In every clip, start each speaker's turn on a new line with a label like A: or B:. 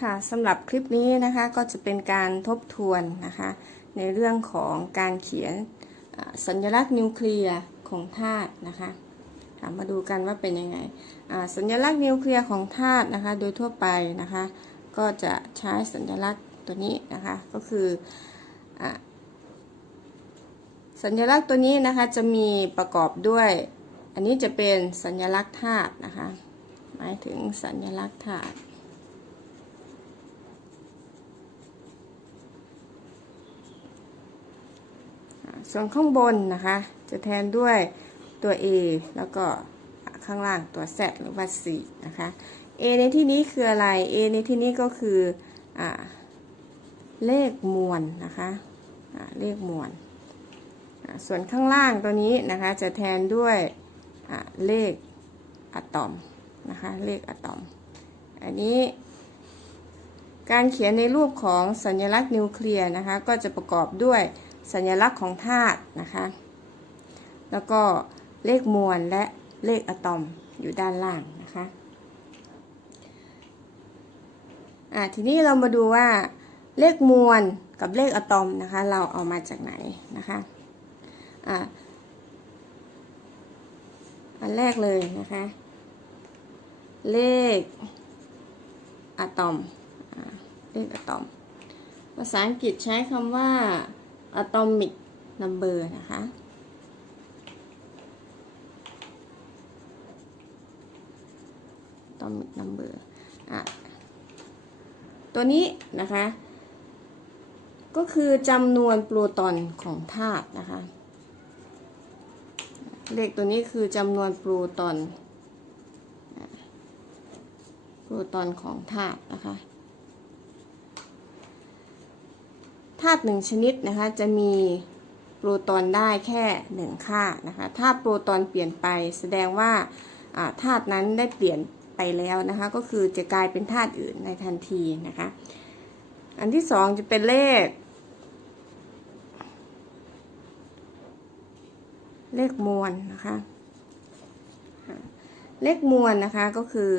A: ค่ะสำหรับคลิปนี้นะคะก็จะเป็นการทบทวนนะคะในเรื่องของการเขียนสัญลักษณ์นิวเคลียร์ของธาตุนะคะมาดูกันว่าเป็นยังไงสัญลักษณ์นิวเคลียร์ของธาตุนะคะโดยทั่วไปนะคะก็จะใช้สัญลักษณ์ตัวนี้นะคะก็คืออสัญลักษณ์ตัวนี้นะคะจะมีประกอบด้วย อันนี้จะเป็นสัญลักษณ์ธาตุนะคะหมายถึงสัญลักษณ์ธาตุ ส่วนข้างบนนะคะ จะแทนด้วยตัว A แล้วก็ข้างล่างตัว Z หรือว่า C นะคะ A ในที่นี้คืออะไร A ในที่นี้ก็คืออเลขมวลนะคะะเลขมวล ส่วนข้างล่างตัวนี้นะคะจะแทนด้วยเลขอะตอมนะคะ เลขอะตอม อันนี้ การเขียนในรูปของสัญลักษณ์นิวเคลียร์นะคะ ก็จะประกอบด้วย สัญลักษณ์ของธาตุนะคะ แล้วก็เลขมวลและเลขอะตอมอยู่ด้านล่างนะคะอะทีนี้เรามาดูว่าเลขมวลกับเลขอะตอมนะคะ เราเอามาจากไหนนะคะอะอันแรกเลยนะคะ เลขอะตอมเลขอะตอม ภาษาอังกฤษใช้คำว่า atomic number นะคะ atomic number อะตัวนี้นะคะ ก็คือจำนวนโปรตอนของธาตุนะคะ เลขตัวนี้คือจำนวนโปรตอน โปรตอนของธาตุนะคะ ธาตุหนึ่งชนิดนะคะจะมีโปรตอนได้แค่หนึ่งค่านะคะถ้าโปรตอนเปลี่ยนไปแสดงว่าธาตุนั้นได้เปลี่ยนไปแล้วนะคะก็คือจะกลายเป็นธาตุอื่นในทันทีนะคะอันที่สองจะเป็นเลข เลขมวลนะคะเลขมวลนะคะก็คือ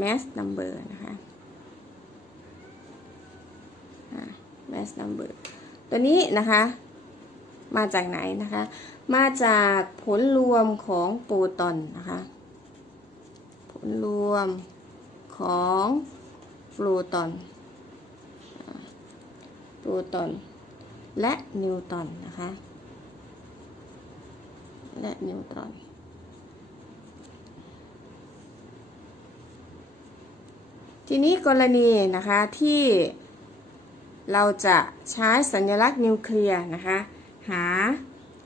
A: mass number นะคะ mass number ตัวนี้นะคะ มาจากไหนนะคะ มาจากผลรวมของโปรตอนนะคะ ผลรวมของโปรตอนโปรตอน และนิวตอนนะคะ และนิวตรอนทีนี้กรณีนะคะที่ เราจะใช้สัญลักษณ์นิวเคลียร์นะคะ หา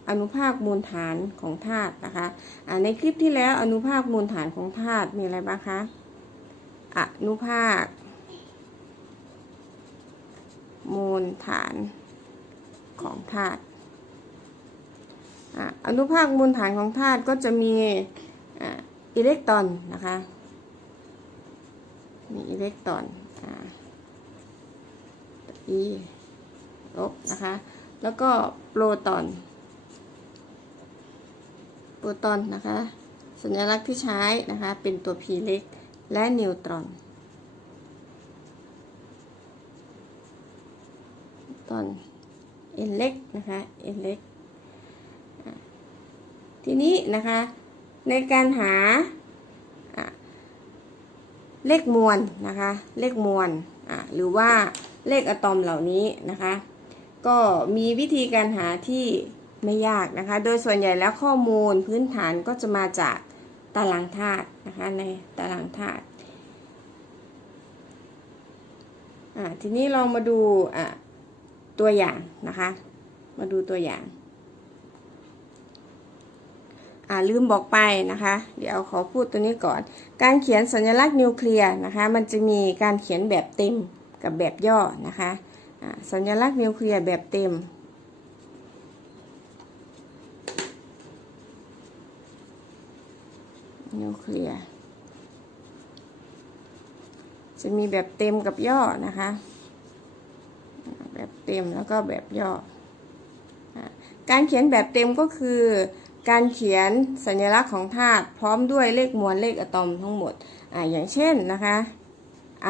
A: อนุภาคมูลฐานของธาตุนะคะะในคลิปที่แล้วอนุภาคมูลฐานของธาตุมีอะไรบ้างคะอนุภาค มูลฐานของธาตุอนุภาคมูลฐานของธาตุก็จะมีอิเล็กตรอนนะคะ มีอิเล็กตรอนอ e ลบนะคะ แล้วก็โปรตอน โปรตอนนะคะ สัญลักษณ์ที่ใช้นะคะเป็นตัว p เล็ก และนิวตรอนตอน n เล็กนะคะ n เล็ก ทีนี้นะคะในการหาเลขมวลนะคะ เลขมวลหรือว่า เลขอะตอมเหล่านี้นะคะ ก็มีวิธีการหาที่ไม่ยากนะคะ โดยส่วนใหญ่แล้วข้อมูลพื้นฐานก็จะมาจากตารางธาตุนะคะในตารางธาตุอ่าทีนี้เรามาดูอะตัวอย่างนะคะ มาดูตัวอย่างอ่าลืมบอกไปนะคะ เดี๋ยวขอพูดตัวนี้ก่อน การเขียนสัญลักษณ์นิวเคลียร์นะคะ มันจะมีการเขียนแบบเต็ม กับแบบย่อนะคะสัญลักษณ์นิวเคลียร์แบบเต็ม นิวเคลียร์จะมีแบบเต็มกับย่อนะคะ แบบเต็มแล้วก็แบบย่อ การเขียนแบบเต็มก็คือ การเขียนสัญลักษณ์ของธาตุพร้อมด้วยเลขมวลเลขอะตอมทั้งหมดออย่างเช่นนะคะไอ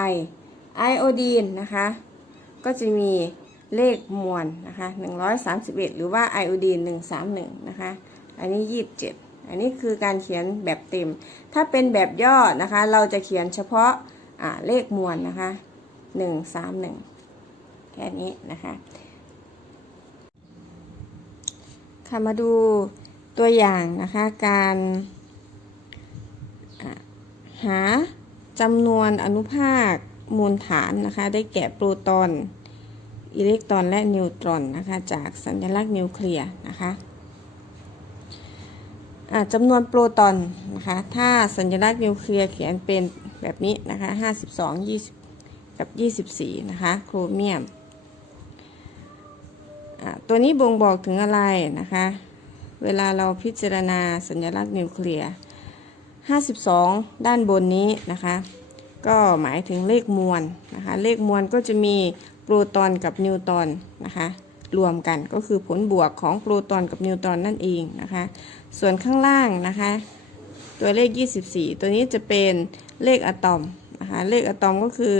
A: ไอโอดีนนะคะ ก็จะมีเลขมวลนะคะ131 หรือว่าไอโอดีน131 นะคะ อันนี้ 27 อันนี้คือการเขียนแบบเต็ม ถ้าเป็นแบบย่อนะคะ เราจะเขียนเฉพาะาเลขมวลนะคะ 131 แค่นี้นะคะค่ะมาดูตัวอย่างนะคะ การหาจำนวนอนุภาค มูลฐานนะคะ ได้แก่โปรตอน อิเล็กตรอนและนิวตรอนนะคะ จากสัญลักษณ์นิวเคลียร์นะคะจำนวนโปรตอนนะคะ ถ้าสัญลักษณ์นิวเคลียร์เขียนเป็นแบบนี้นะคะ52 20 กับ 24 นะคะ โครเมียม ตัวนี้บ่งบอกถึงอะไรนะคะ เวลาเราพิจารณาสัญลักษณ์นิวเคลียร์ 52 ด้านบนนี้นะคะ ก็หมายถึงเลขมวลนะคะ เลขมวลก็จะมีโปรตอนกับนิวตอนนะคะ รวมกันก็คือผลบวกของโปรตอนกับนิวตอนนั่นเองนะคะ ส่วนข้างล่างนะคะ ตัวเลข 24 ตัวนี้จะเป็นเลขอะตอมนะคะ เลขอะตอมก็คือ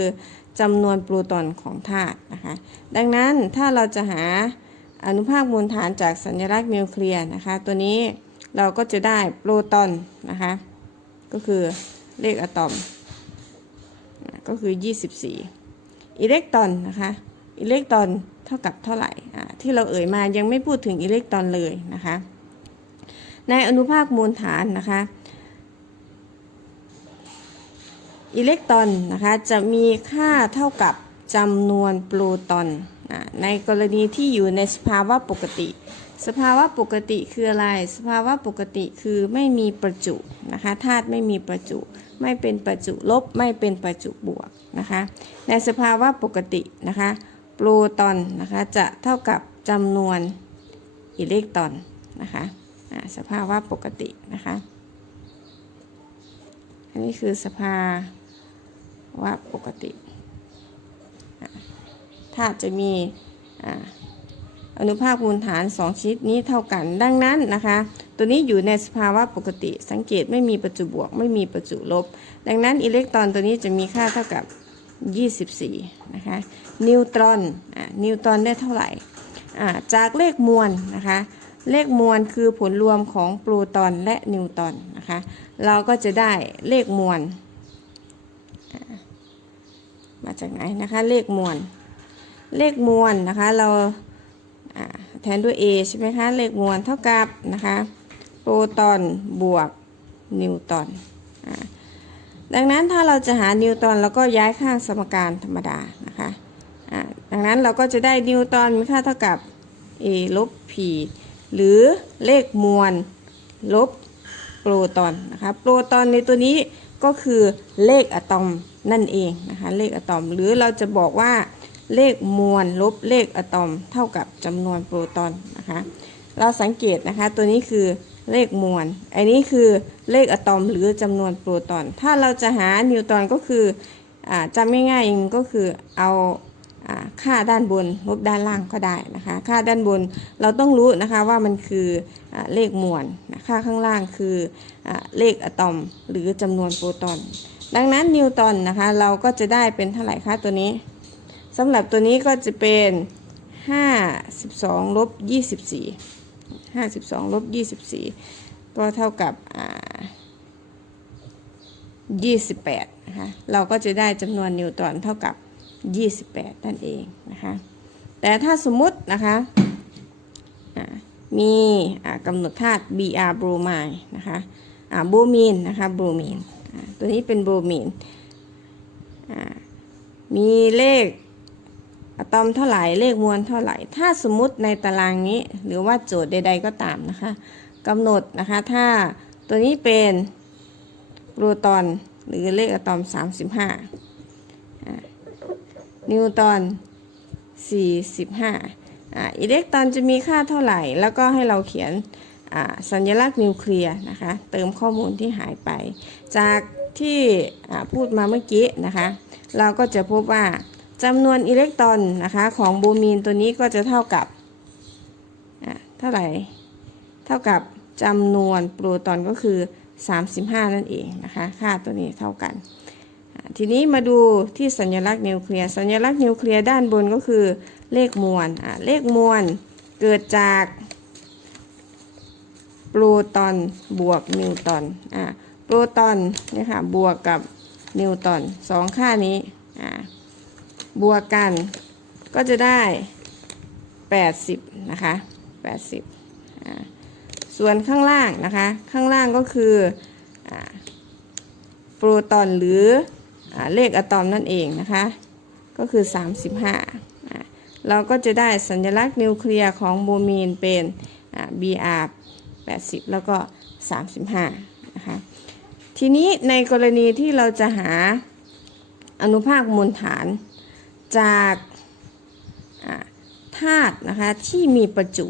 A: จำนวนโปรตอนของธาตุนะคะ ดังนั้นถ้าเราจะหาอนุภาคมูลฐานจากสัญลักษณ์นิวเคลียร์นะคะ ตัวนี้เราก็จะได้โปรตอนนะคะ ก็คือเลขอะตอม ก็คือ 24 อิเล็กตรอนนะคะอิเล็กตรอนเท่ากับเท่าไหร่ที่เราเอ่ยมายังไม่พูดถึงอิเล็กตรอนเลยนะคะ ในอนุภาคมูลฐานนะคะอิเล็กตรอนนะคะจะมีค่าเท่ากับจำนวนโปรตอนในกรณีที่อยู่ในสภาวะปกติ สภาวะปกติคืออะไร สภาวะปกติคือไม่มีประจุนะคะธาตุไม่มีประจุ ไม่เป็นประจุลบ ไม่เป็นประจุบวกนะคะ ในสภาวะปกตินะคะโปรตอนนะคะจะเท่ากับจำนวนอิเล็กตรอนนะคะอ่าสภาวะปกตินะคะ อันนี้คือสภาวะปกติอ่าจะมีอ่าอนุภาคมูลฐาน 2 ชนิดนี้เท่ากันดังนั้นนะคะ ตัวนี้อยู่ในสภาวะปกติ สังเกตไม่มีประจุบวก ไม่มีประจุลบ ดังนั้นอิเล็กตรอนตัวนี้จะมีค่าเท่ากับ 24 นะคะ นิวตรอนอ่านิวตรอนได้เท่าไหร่อ่าจากเลขมวลนะคะ เลขมวลคือผลรวมของโปรตอนและนิวตรอนนะคะ เราก็จะได้เลขมวลมาจากไหนนะคะ เลขมวล เลขมวลนะคะ เราแทนด้วย A ใช่ไหมคะ เลขมวลเท่ากับนะคะ รตอนบวกนิวตอนดังนั้นถ้าเราจะหานิวตอนเราก็ย้ายข้างสมการธรรมดานะคะดังนั้นเราก็จะได้นิวตอนมีค่าเท่ากับ A ลบ P หรือเลขมวลลบโปรตอนนะคะโปรตอนในตัวนี้ก็คือเลขอะตอมนั่นเองนะคะเลขอะตอม หรือเราจะบอกว่าเลขมวลลบเลขอะตอม เท่ากับจำนวนโปรตอนนะคะเราสังเกตนะคะตัวนี้คือ เลขมวล อันนี้คือเลขอะตอมหรือจำนวนโปรตอน ถ้าเราจะหานิวตอนก็คืออจำง่ายๆเองก็คือเอาอค่าด้านบนลบด้านล่างก็ได้นะคะ ค่าด้านบนเราต้องรู้นะคะว่ามันคืออเลขมวล ค่าข้างล่างคืออเลขอะตอมหรือจำนวนโปรตอน ดังนั้นนิวตอนนะคะเราก็จะได้เป็นเท่าไหร่คะตัวนี้สำหรับตัวนี้ก็จะเป็น 52ลบ24 52ลบ24ก็เท่ากับอ่า28นะคะเราก็จะได้จำนวนนิวตรอนเท่ากับ28นั่นเองนะคะแต่ถ้าสมมุตินะคะมีกำหนดธาตุ Br โบรไมด์นะคะบรมีนนะคะบรมีนตัวนี้เป็นบรมีนมีเลข อะตอมเท่าไหร่เลขมวลเท่าไหร่ ถ้าสมมุติในตารางนี้ หรือว่าโจทย์ใด ๆก็ตามนะคะกำหนดนะคะถ้าตัวนี้เป็นโปรตอนหรือเลขอะตอม 35อ่านิวตอน 45อ่าอิเล็กตรอนจะมีค่าเท่าไหร่ แล้วก็ให้เราเขียนสัญลักษณ์นิวเคลียร์นะคะเติมข้อมูลที่หายไป จากที่พูดมาเมื่อกี้นะคะ เราก็จะพบว่า จำนวนอิเล็กตรอนนะคะของโบมีนตัวนี้ก็จะเท่ากับเท่าไหร่ เท่ากับจำนวนโปรตอนก็คือ 35 นั่นเองนะคะ ค่าตัวนี้เท่ากัน ทีนี้มาดูที่สัญลักษณ์นิวเคลียร์ สัญลักษณ์นิวเคลียร์ด้านบนก็คือเลขมวลอ่าเลขมวลเกิดจากโปรตอนบวกนิวตอนอ่าโปรตอนเนี่ยค่ะบวกกับนิวตอนสองค่านี้อ่า บวกกัน ก็จะได้ 80 นะคะ80 ส่วนข้างล่างนะคะ ข้างล่างก็คืออโปรตอนหรืออเลขอะตอมนั่นเองนะคะ ก็คือ 35 เราก็จะได้สัญลักษณ์นิวเคลียร์ของโบมีนเป็น Br 80 แล้วก็ 35 นะคะ ทีนี้ในกรณีที่เราจะหาอนุภาคมวลฐาน จากธาตุนะคะที่มีประจุ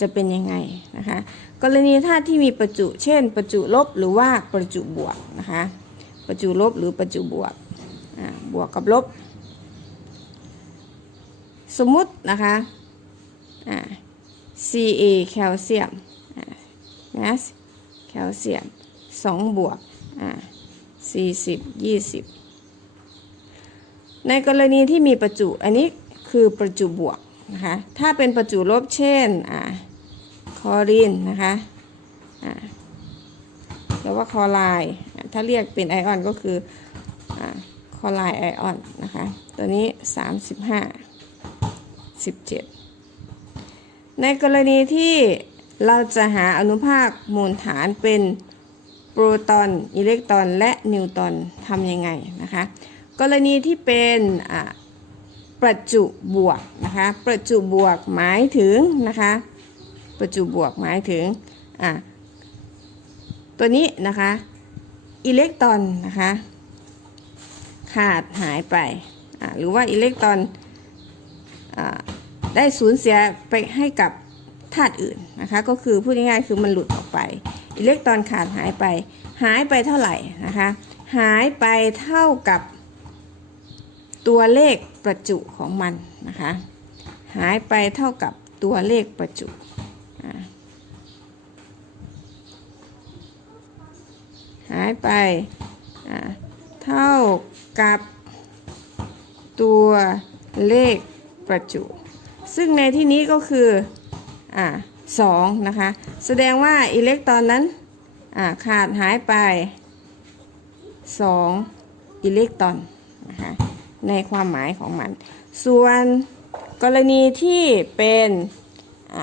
A: จะเป็นยังไงนะคะกรณีธาตุที่มีประจุ เช่น ประจุลบหรือว่าประจุบวกนะคะประจุลบหรือประจุบวกบวกกับลบ สมมุตินะคะ Ca แคลเซียมนะแคลเซียม2บวกอ่า40 20 ในกรณีที่มีประจุ อันนี้คือประจุบวกนะคะ ถ้าเป็นประจุลบเช่นอ่าคอรีนนะคะอ่าหรือว่าคอไรด์ถ้าเรียกเป็นไอออนก็คืออ่าคอไรด์ไอออนนะคะ ตัวนี้ 35 17 ในกรณีที่เราจะหาอนุภาคมูลฐานเป็นโปรตอน อิเล็กตรอน และนิวตรอนทำยังไงนะคะ กรณีที่เป็นประจุบวกนะคะประจุบวกหมายถึงนะคะประจุบวกหมายถึงอ่าตัวนี้นะคะอิเล็กตรอนนะคะขาดหายไปอ่าหรือว่าอิเล็กตรอนอ่าได้สูญเสียไปให้กับธาตุอื่นนะคะก็คือพูดง่ายๆคือมันหลุดออกไป อิเล็กตรอนขาดหายไป หายไปเท่าไหร่นะคะหายไปเท่ากับ ตัวเลขประจุของมันนะคะ หายไปเท่ากับตัวเลขประจุ หายไปเท่ากับตัวเลขประจุ ซึ่งในที่นี้ก็คืออ่าสองนะคะ แสดงว่าอิเล็กตรอนนั้นาขาดหายไป 2 อิเล็กตรอนนะคะ ในความหมายของมัน ส่วนกรณีที่เป็นอ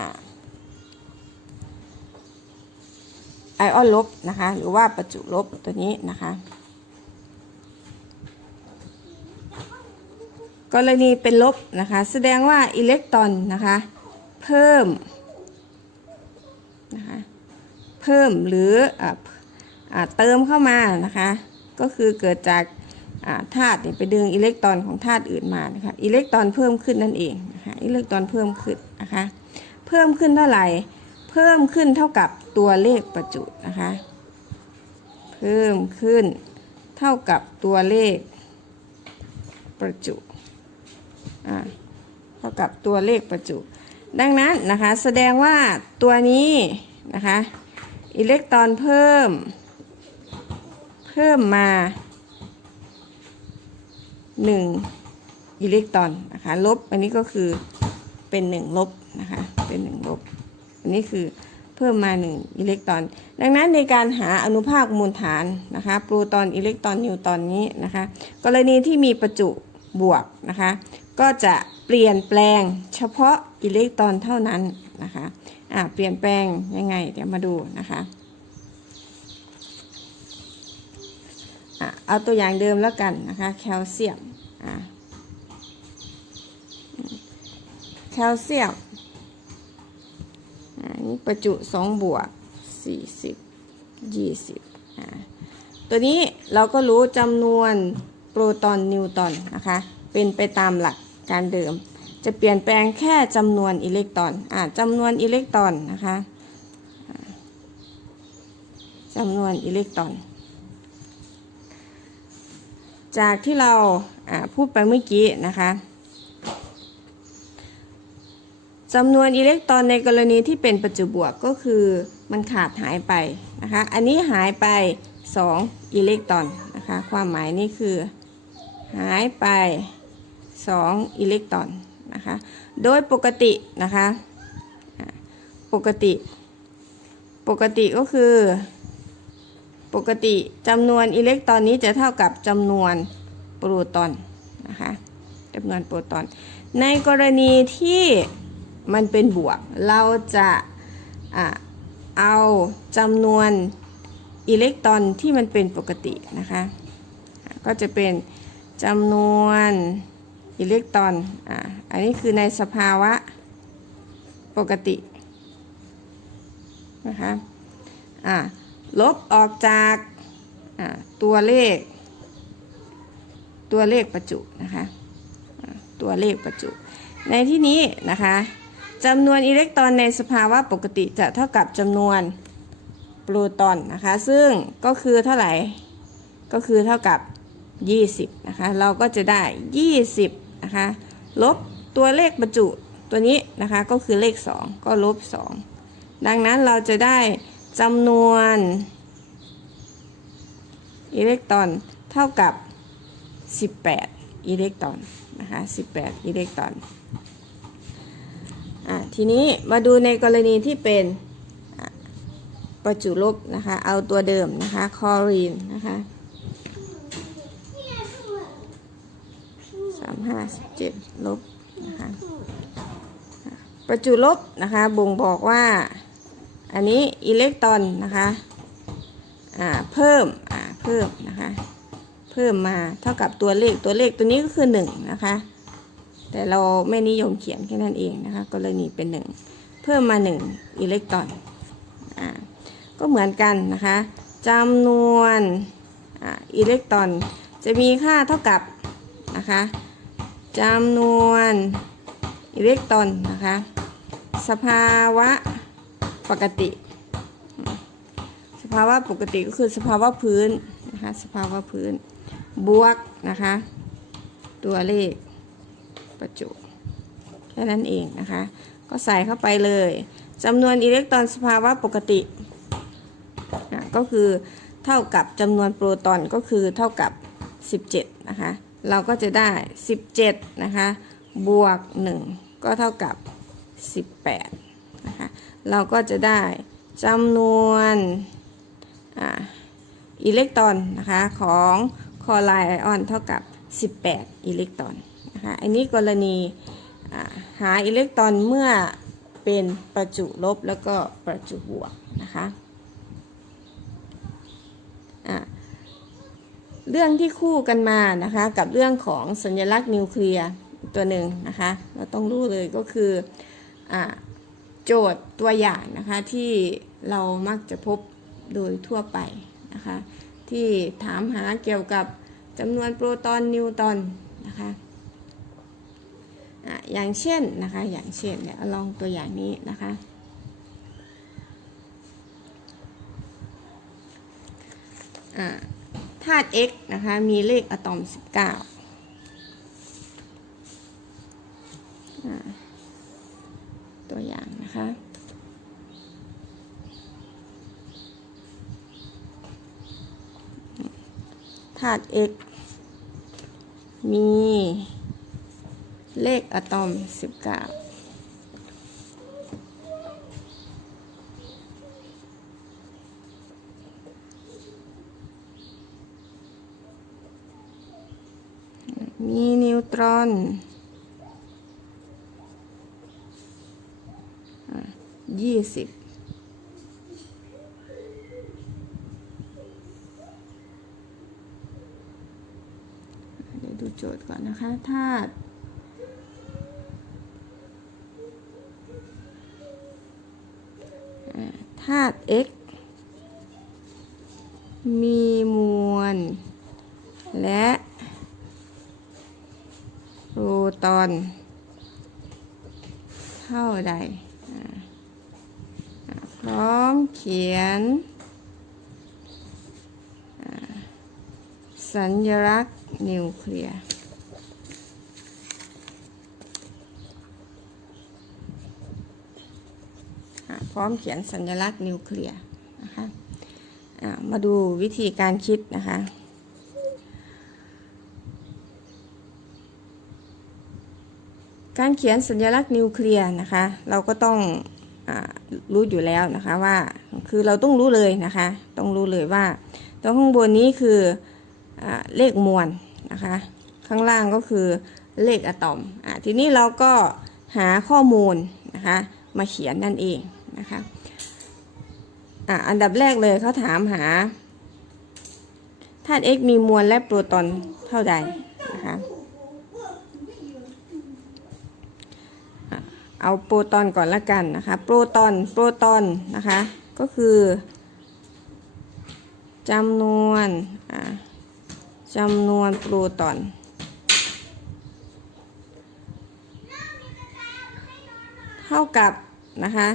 A: ไอออนลบนะคะ หรือว่าประจุลบตัวนี้นะคะ กรณีเป็นลบนะคะ แสดงว่าอิเล็กตรอนนะคะ เพิ่มนะคะเพิ่มหรือออเติมเข้ามานะคะ ก็คือเกิดจาก ธาตุเนี่ยไปดึงอิเล็กตรอนของธาตุอื่นมานะคะอิเล็กตรอนเพิ่มขึ้นนั่นเองนะคะอิเล็กตรอนเพิ่มขึ้นนะคะเพิ่มขึ้นเท่าไหร่เพิ่มขึ้นเท่ากับตัวเลขประจุนะคะเพิ่มขึ้นเท่ากับตัวเลขประจุอ่าเท่ากับตัวเลขประจุ ดังนั้นนะคะแสดงว่าตัวนี้นะคะอิเล็กตรอนเพิ่ม เพิ่มมา 1 อิเล็กตรอนนะคะลบ อันนี้ก็คือเป็น 1 ลบนะคะเป็น 1 ลบ อันนี้คือเพิ่มมา 1 อิเล็กตรอน ดังนั้นในการหาอนุภาคมูลฐานนะคะโปรตอนอิเล็กตรอนนิวตรอนนี้นะคะกรณีที่มีประจุบวกนะคะก็จะเปลี่ยนแปลงเฉพาะอิเล็กตรอนเท่านั้นนะคะอ่าเปลี่ยนแปลงยังไงเดี๋ยวมาดูนะคะอะ เอาตัวอย่างเดิมแล้วกันนะคะแคลเซียมแคลเซียมอ่านี่ประจุ2บวก40 20อ่าตัวนี้เราก็รู้จำนวนโปรตอนนิวตอนนะคะเป็นไปตามหลักการเดิม จะเปลี่ยนแปลงแค่จำนวนอิเล็กตรอนอจำนวนอิเล็กตรอนนะคะจำนวนอิเล็กตรอน จากที่เราพูดไปเมื่อกี้นะคะจำนวนอิเล็กตรอนในกรณีที่เป็นประจุบวกก็คือมันขาดหายไปนะคะ อันนี้หายไป 2 อิเล็กตรอนนะคะ ความหมายนี่คือหายไป 2 อิเล็กตรอนนะคะ โดยปกตินะคะ ปกติ ปกติก็คือ ปกติจำนวนอิเล็กตรอนนี้จะเท่ากับจำนวนโปรตอนนะคะจำนวนโปรตอน ในกรณีที่มันเป็นบวก เราจะอ่าเอาจำนวนอิเล็กตรอนที่มันเป็นปกตินะคะก็จะเป็นจำนวนอิเล็กตรอนอ่าอันนี้คือในสภาวะปกตินะคะอ่า ลบออกจากตัวเลข ตัวเลขประจุนะคะตัวเลขประจุ ในที่นี้นะคะจำนวนอิเล็กตรอนในสภาวะปกติจะเท่ากับจำนวนโปรตอนนะคะ ซึ่งก็คือเท่าไหร่ก็คือเท่ากับ 20นะคะเราก็จะได้ 20นะคะลบตัวเลขบรรจุตัวนี้นะคะก็คือเลข 2 ก็ลบ 2 ดังนั้นเราจะได้ จำนวนอิเล็กตรอนเท่ากับ 18 อิเล็กตรอนนะคะ18 อิเล็กตรอนอะทีนี้มาดูในกรณีที่เป็นประจุลบนะคะ เอาตัวเดิมนะคะคลอรีนนะคะสามห้าสิบเจ็ดลบนะคะประจุลบนะคะบ่งบอกว่า อันนี้อิเล็กตรอนนะคะอ่าเพิ่มอ่าเพิ่มนะคะเพิ่มมาเท่ากับตัวเลขตัวเลขตัวนี้ก็คือหนึ่งนะคะแต่เราไม่นิยมเขียนแค่นั้นเองนะคะกรณีเป็นหนึ่งเพิ่มมาหนึ่งอิเล็กตรอนอ่าก็เหมือนกันนะคะจำนวนอ่าอิเล็กตรอนจะมีค่าเท่ากับนะคะจำนวนอิเล็กตรอนนะคะสภาวะ ปกติ สภาวะปกติก็คือสภาวะพื้นนะคะสภาวะพื้น บวกนะคะ ตัวเลขประจุแค่นั้นเองนะคะ ก็ใส่เข้าไปเลยจำนวนอิเล็กตรอนสภาวะปกติอะก็คือเท่ากับจำนวนโปรตอนก็คือเท่ากับ 17 นะคะ เราก็จะได้ 17 นะคะ บวก 1 ก็เท่ากับ 18 เราก็จะได้จำนวนอิเล็กตรอนนะคะของคลอไรไอออนเท่ากับ 18 อิเล็กตรอนนะคะอันนี้กรณีหาอิเล็กตรอนเมื่อเป็นประจุลบแล้วก็ประจุบวกนะคะะเรื่องที่คู่กันมานะคะกับเรื่องของสัญลักษณ์นิวเคลียร์ตัวหนึ่งนะคะ เราต้องรู้เลยก็คืออะ โจทย์ตัวอย่างนะคะที่เรามักจะพบโดยทั่วไปนะคะที่ถามหาเกี่ยวกับจำนวนโปรตอนนิวตรอนนะคะอย่างเช่นนะคะอย่างเช่นเนี่ยเอาลองตัวอย่างนี้นะคะธาตุ x นะคะมีเลขอะตอม 19อ ตัวอย่างนะคะ ธาตุ x มีเลขอะตอม 19มีนิวตรอน ยี่สิบเดี๋ยวดูโจทย์ก่อนนะคะธาตุธาตุ x มีมวล และโปรตอน เท่าใด พร้อมเขียน สัญลักษณ์นิวเคลียร์พร้อมเขียนสัญลักษณ์นิวเคลียร์นะคะมาดูวิธีการคิดนะคะการเขียนสัญลักษณ์นิวเคลียร์นะคะ เราก็ต้อง รู้อยู่แล้วนะคะว่าคือเราต้องรู้เลยนะคะ ต้องรู้เลยว่าตรงข้างบนนี้คืออเลขมวลนะคะ ข้างล่างก็คือเลขอะตอมอทีนี้เราก็หาข้อมูลนะคะมาเขียนนั่นเองนะคะอะอันดับแรกเลยเขาถามหาธาตุ X มีมวลและโปรตอนเท่าใดนะคะ เอาโปรตอนก่อนละกันนะคะ โปรตอนโปรตอนนะคะ ก็คือจำนวนจำนวนโปรตอนเท่ากับนะคะ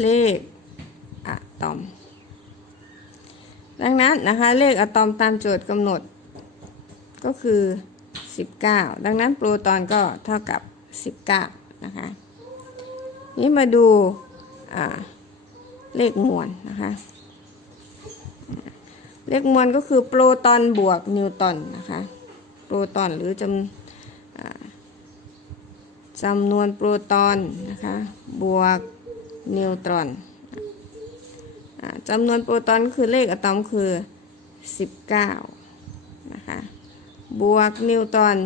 A: เลขอะตอม ดังนั้นนะคะ เลขอะตอมตามโจทย์กำหนด ก็คือ 19 ดังนั้นโปรตอนก็เท่ากับ 19 นะคะ นี่มาดูเลขมวลนะคะเลขมวลก็คือโปรตอนบวกนิวตอนนะคะโปรตอนหรือจำอจำนวนโปรตอนนะคะบวกนิวตรอนจำนวนโปรตอนคือเลขอะตอมคือ 19นะคะบวกนิวตอน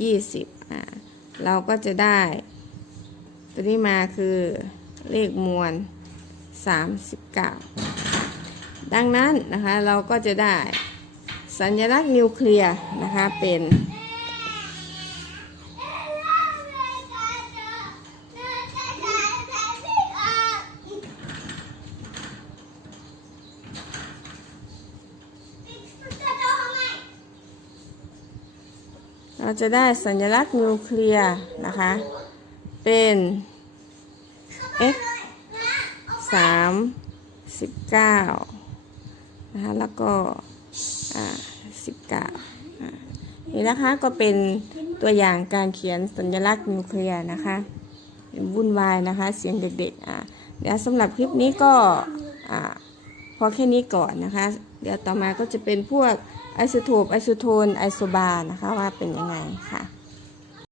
A: 20อ่าเราก็จะได้ ตัวนี้มาคือเลขมวล 39 ดังนั้นนะคะเราก็จะได้สัญลักษณ์นิวเคลียร์นะคะเป็นเราจะได้สัญลักษณ์นิวเคลียร์นะคะ เป็น x สามสิบเก้านะคะแล้วก็สิบเก้านี่นะคะก็เป็นตัวอย่างการเขียนสัญลักษณ์นิวเคลียร์นะคะวุ่นวายนะคะเสียงเด็กๆอะเดี๋ยวสำหรับคลิปนี้ก็อ่าพอแค่นี้ก่อนนะคะ เดี๋ยวต่อมาก็จะเป็นพวกไอโซโทปไอโซโทนไอโซบาร์นะคะว่าเป็นยังไงค่ะ